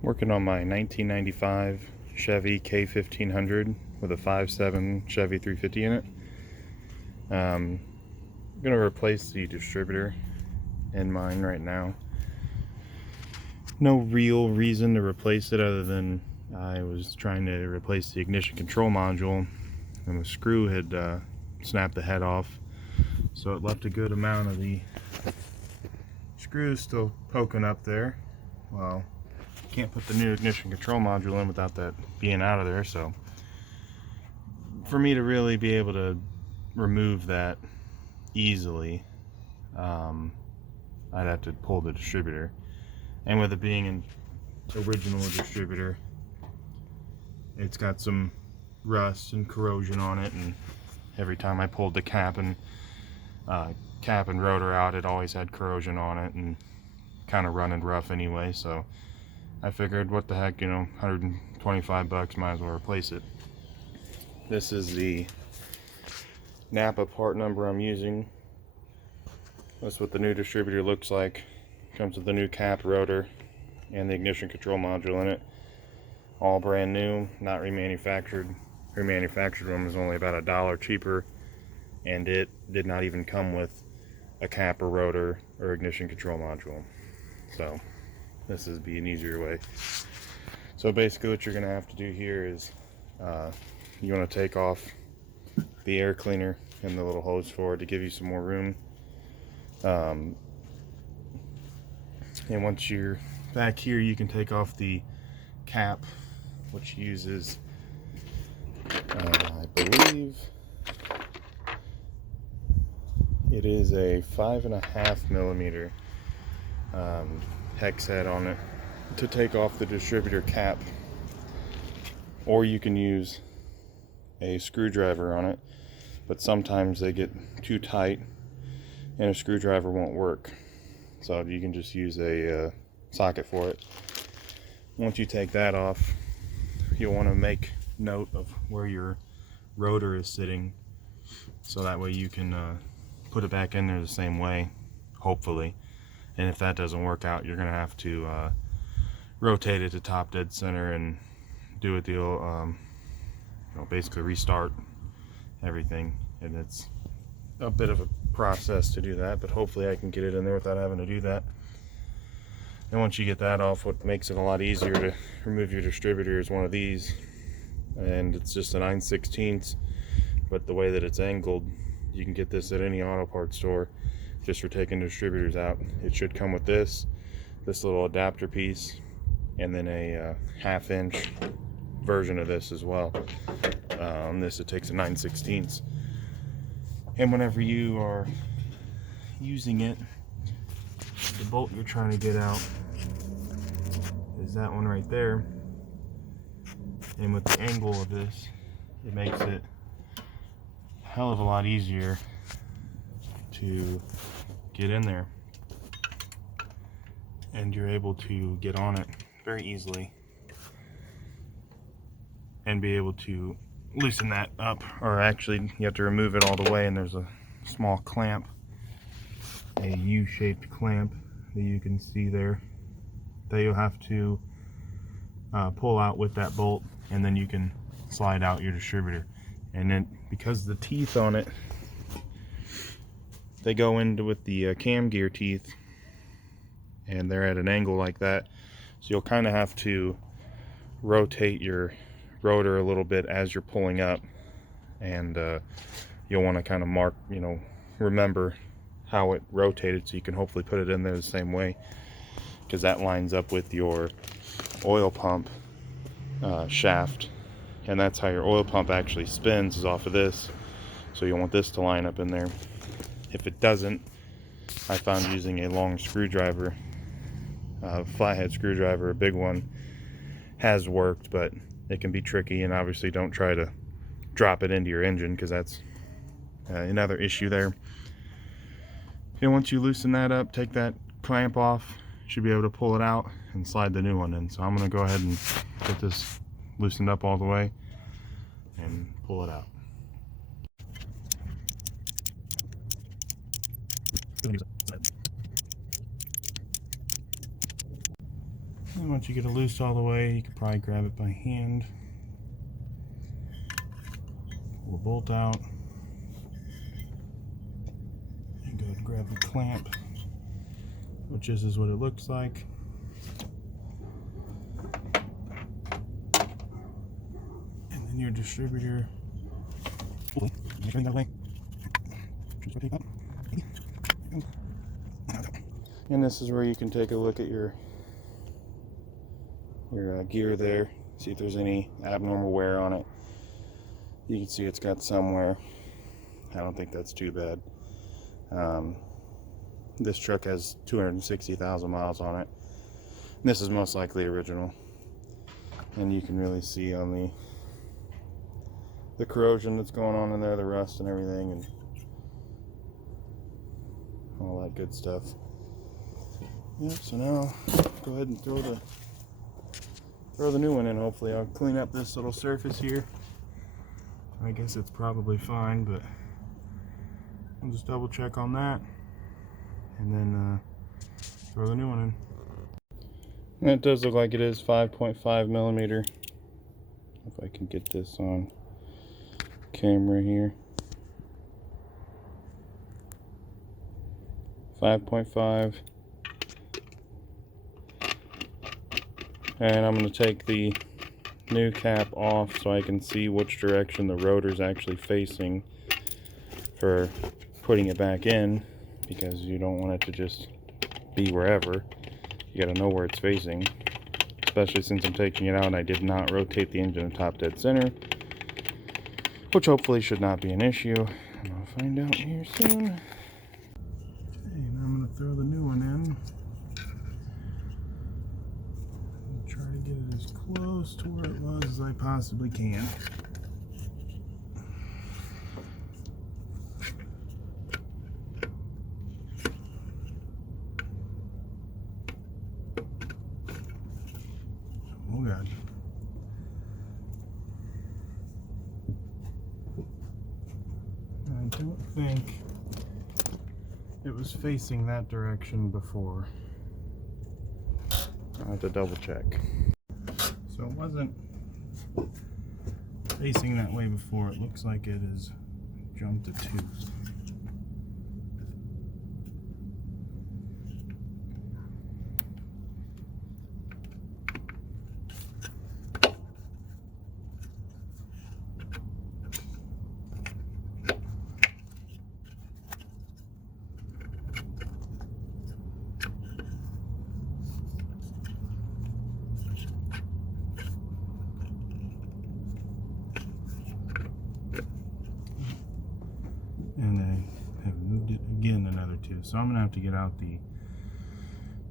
Working on my 1995 Chevy K1500 with a 5.7 Chevy 350 in it. I'm going to replace the distributor in mine right now. No real reason to replace it other than I was trying to replace the ignition control module and the screw had snapped the head off, so it left a good amount of the screws still poking up there. Well, can't put the new ignition control module in without that being out of there, so for me to really be able to remove that easily, I'd have to pull the distributor, and with it being an original distributor, it's got some rust and corrosion on it, and every time I pulled the cap and rotor out, it always had corrosion on it and kind of running rough anyway, so I figured, what the heck, you know, 125 bucks, might as well replace it. This is the Napa part number I'm using. That's what the new distributor looks like. Comes with the new cap, rotor, and the ignition control module in it. All brand new, not remanufactured. Remanufactured one was only about $1 cheaper, and it did not even come with a cap or rotor or ignition control module. So this is be an easier way. So basically what you're going to have to do here is you want to take off the air cleaner and the little hose for it to give you some more room. And once you're back here, you can take off the cap, which uses I believe it is a 5.5 millimeter hex head on it to take off the distributor cap, or you can use a screwdriver on it, but sometimes they get too tight and a screwdriver won't work, so you can just use a socket for it. Once you take that off, you'll want to make note of where your rotor is sitting, so that way you can put it back in there the same way, hopefully. And if that doesn't work out, you're gonna have to rotate it to top dead center and do it the old, basically restart everything. And it's a bit of a process to do that, but hopefully I can get it in there without having to do that. And once you get that off, what makes it a lot easier to remove your distributor is one of these, and it's just a 9/16, but the way that it's angled, you can get this at any auto parts store just for taking distributors out. It should come with this little adapter piece, and then a 1/2 inch version of this as well. On this, it takes a 9/16, and whenever you are using it, the bolt you're trying to get out is that one right there, and with the angle of this, it makes it a hell of a lot easier to get in there, and you're able to get on it very easily and be able to loosen that up, or actually you have to remove it all the way, and there's a small clamp, a U-shaped clamp that you can see there, that you'll have to pull out with that bolt, and then you can slide out your distributor. And then because the teeth on it, they go into with the cam gear teeth, and they're at an angle like that, so you'll kind of have to rotate your rotor a little bit as you're pulling up, and you'll want to kind of mark, remember how it rotated, so you can hopefully put it in there the same way, because that lines up with your oil pump shaft, and that's how your oil pump actually spins, is off of this. So you want this to line up in there. If it doesn't, I found using a long screwdriver, flathead screwdriver, a big one, has worked, but it can be tricky, and obviously don't try to drop it into your engine, because that's another issue there. And once you loosen that up, take that clamp off, you should be able to pull it out and slide the new one in. So I'm going to go ahead and get this loosened up all the way and pull it out. And once you get it loose all the way, you can probably grab it by hand. Pull the bolt out. And go ahead and grab the clamp, which this is what it looks like. And then your distributor. And this is where you can take a look at your gear there, see if there's any abnormal wear on it. You can see it's got some wear. I don't think that's too bad. This truck has 260,000 miles on it. And this is most likely original. And you can really see on the corrosion that's going on in there, the rust and everything, and all that good stuff. Yep, so now go ahead and throw the new one in. Hopefully I'll clean up this little surface here. I guess it's probably fine, but I'll just double check on that and then throw the new one in. And it does look like it is 5.5 millimeter. If I can get this on camera here. 5.5. And I'm going to take the new cap off so I can see which direction the rotor's actually facing for putting it back in, because you don't want it to just be wherever. You got to know where it's facing, especially since I'm taking it out and I did not rotate the engine top dead center, which hopefully should not be an issue, and I'll find out here soon. Okay, now I'm going to throw the new one in. Try to get it as close to where it was as I possibly can. Oh God. I don't think it was facing that direction before. I'll have to double check. So it wasn't facing that way before. It looks like it has jumped a tooth. And I have moved it again another tooth. So I'm going to have to get out the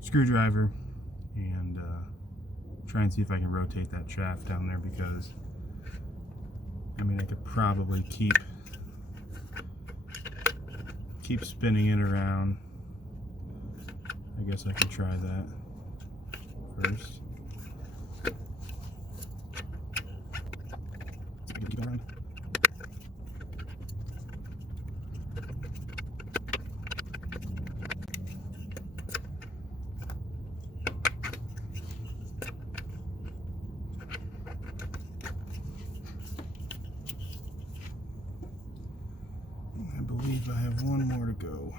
screwdriver and try and see if I can rotate that shaft down there, because I mean I could probably keep spinning it around. I guess I could try that first. Keep it around. I believe I have one more to go.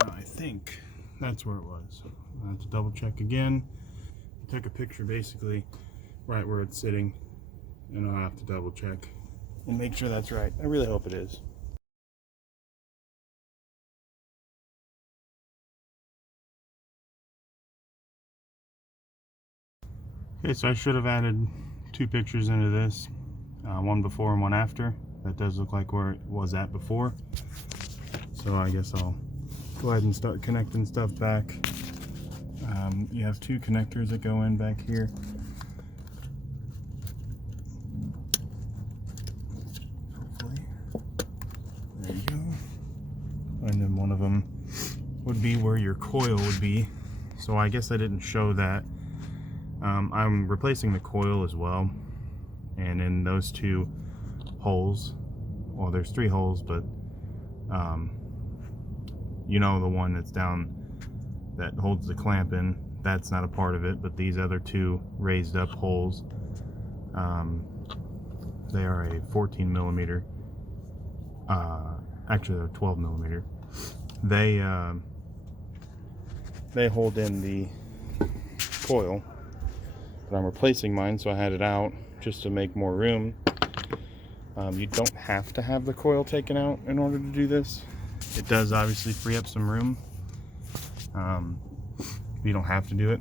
Now I think that's where it was. I have to double check again. I took a picture basically right where it's sitting, and I'll have to double check and make sure that's right. I really hope it is. Okay, so I should have added two pictures into this, one before and one after. That does look like where it was at before. So I guess I'll go ahead and start connecting stuff back. You have two connectors that go in back here. Hopefully. There you go. And then one of them would be where your coil would be. So I guess I didn't show that. I'm replacing the coil as well, and in those two holes, well, there's three holes, but you know, the one that's down that holds the clamp in, that's not a part of it, but these other two raised up holes, they are a 14 millimeter, actually they're 12 millimeter. They hold in the coil, but I'm replacing mine, so I had it out just to make more room. You don't have to have the coil taken out in order to do this. It does obviously free up some room. You don't have to do it.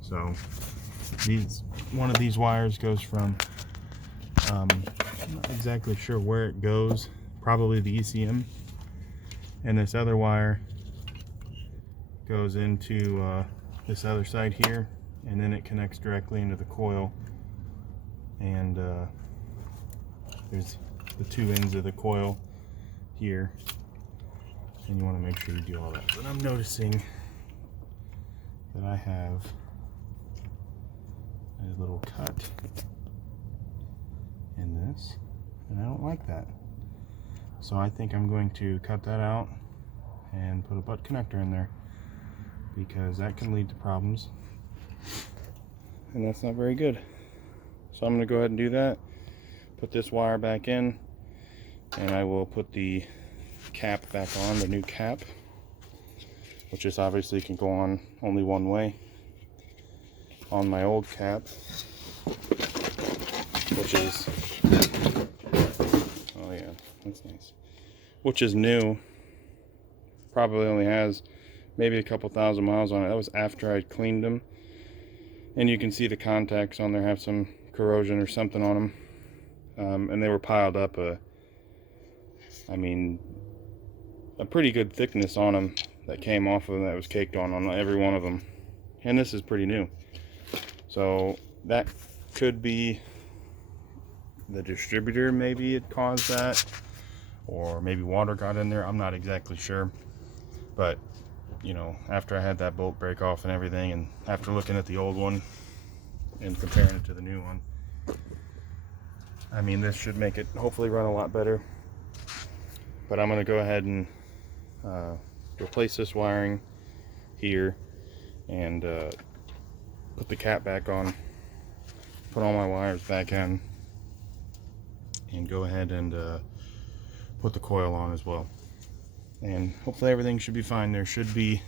So one of these wires goes from, I'm not exactly sure where it goes, probably the ECM, and this other wire goes into this other side here, and then it connects directly into the coil. And there's the two ends of the coil here, and you want to make sure you do all that. But I'm noticing that I have a little cut in this, and I don't like that. So I think I'm going to cut that out and put a butt connector in there, because that can lead to problems, and that's not very good. So I'm going to go ahead and do that, put this wire back in, and I will put the cap back on, the new cap, which is obviously can go on only one way. On my old cap, which is, oh yeah, that's nice, which is new, probably only has maybe a couple thousand miles on it. That was after I'd cleaned them, and you can see the contacts on there have some corrosion or something on them, and they were piled up I mean, a pretty good thickness on them that came off of them, that was caked on every one of them. And this is pretty new, so that could be the distributor. Maybe it caused that, or maybe water got in there. I'm not exactly sure, but you know, after I had that bolt break off and everything, and after looking at the old one and comparing it to the new one, I mean, this should make it hopefully run a lot better. But I'm going to go ahead and replace this wiring here, and put the cap back on, put all my wires back in, and go ahead and put the coil on as well. And hopefully everything should be fine. There should be,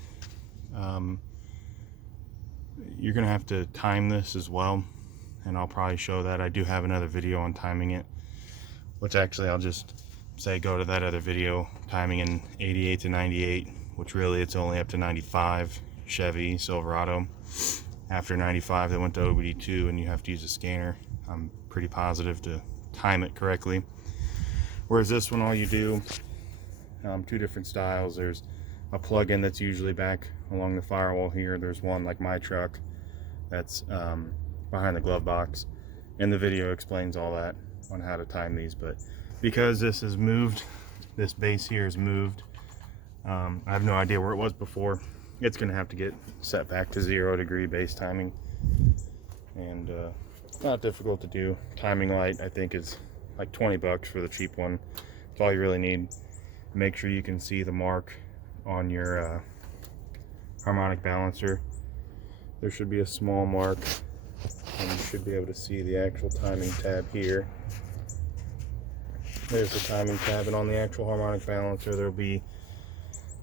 you're going to have to time this as well, and I'll probably show that. I do have another video on timing it, which actually I'll just say go to that other video, timing in 88 to 98, which really it's only up to 95 Chevy Silverado. After 95 they went to OBD2, and you have to use a scanner, I'm pretty positive, to time it correctly. Whereas this one, all you do, two different styles. There's a plug-in that's usually back along the firewall here. There's one like my truck that's behind the glove box, and the video explains all that on how to time these. But because this is moved, this base here is moved, I have no idea where it was before. It's gonna have to get set back to 0 degree base timing, and it's not difficult to do. Timing light, I think, is like 20 bucks for the cheap one. That's all you really need. Make sure you can see the mark on your harmonic balancer. There should be a small mark, and you should be able to see the actual timing tab here. There's the timing tab, and on the actual harmonic balancer there'll be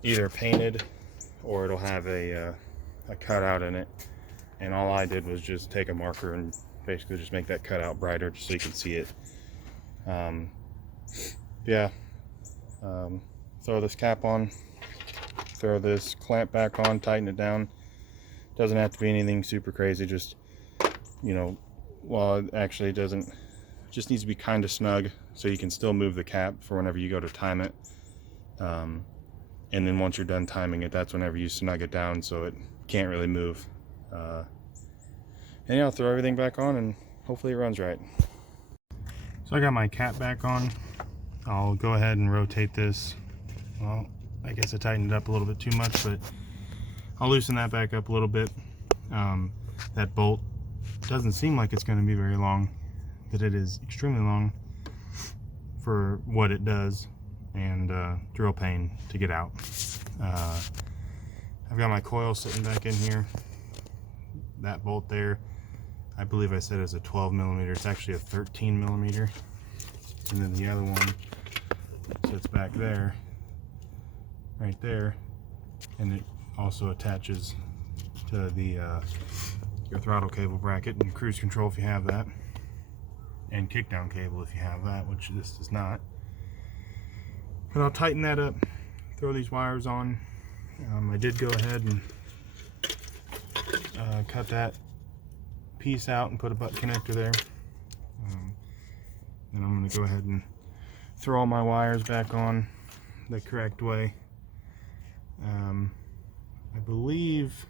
either painted, or it'll have a cutout in it. And all I did was just take a marker and basically just make that cutout brighter, just so you can see it. Throw this cap on, throw this clamp back on, tighten it down. Doesn't have to be anything super crazy, just, you know, well, it actually doesn't, just needs to be kind of snug, so you can still move the cap for whenever you go to time it. And then once you're done timing it, that's whenever you snug it down so it can't really move. And yeah, I'll throw everything back on, and hopefully it runs right. So I got my cap back on. I'll go ahead and rotate this. Well, I guess I tightened it up a little bit too much, but I'll loosen that back up a little bit. That bolt doesn't seem like it's going to be very long, but it is extremely long for what it does, and drill pain to get out. I've got my coil sitting back in here. That bolt there, I believe I said is a 12 millimeter. It's actually a 13 millimeter. And then the other one sits back there, right there, and it also attaches to the your throttle cable bracket and cruise control if you have that, and kickdown cable if you have that, which this does not. But I'll tighten that up, throw these wires on. I did go ahead and cut that piece out and put a butt connector there. And I'm going to go ahead and throw all my wires back on the correct way. I believe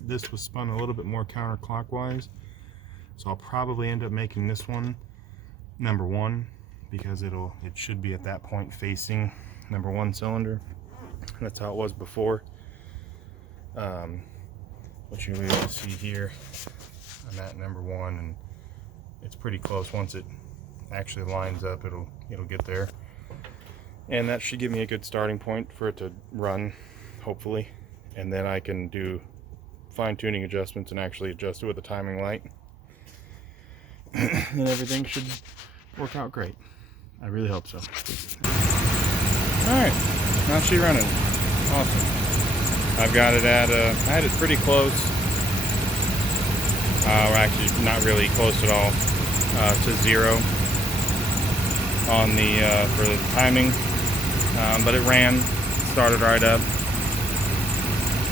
this was spun a little bit more counterclockwise, so I'll probably end up making this one number 1, because it should be at that point facing number 1 cylinder. That's how it was before. What you'll be able to see here, I'm at number 1, and it's pretty close. Once it actually lines up, it'll get there, and that should give me a good starting point for it to run, hopefully, and then I can do fine-tuning adjustments and actually adjust it with the timing light, and everything should work out great. I really hope so. Alright, now she's running. Awesome. I've got it at, I had it pretty close, actually not really close at all, to 0 on the, for the timing, but it ran, started right up.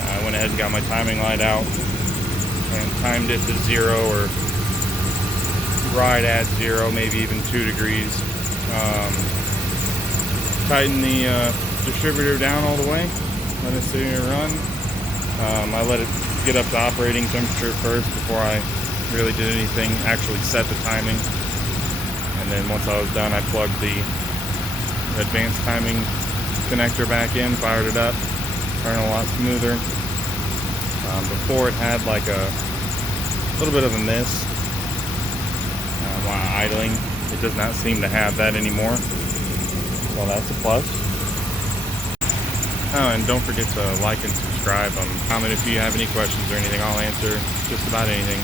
I went ahead and got my timing light out and timed it to 0, or right at 0, maybe even 2 degrees. Tighten the distributor down all the way, let it sit here and run. I let it get up to operating temperature first before I really did anything, actually set the timing. And then once I was done, I plugged the advanced timing connector back in, fired it up, turned a lot smoother. Before it had like a little bit of a miss while idling. It does not seem to have that anymore, so that's a plus. Oh, and don't forget to like and subscribe. Comment if you have any questions or anything. I'll answer just about anything.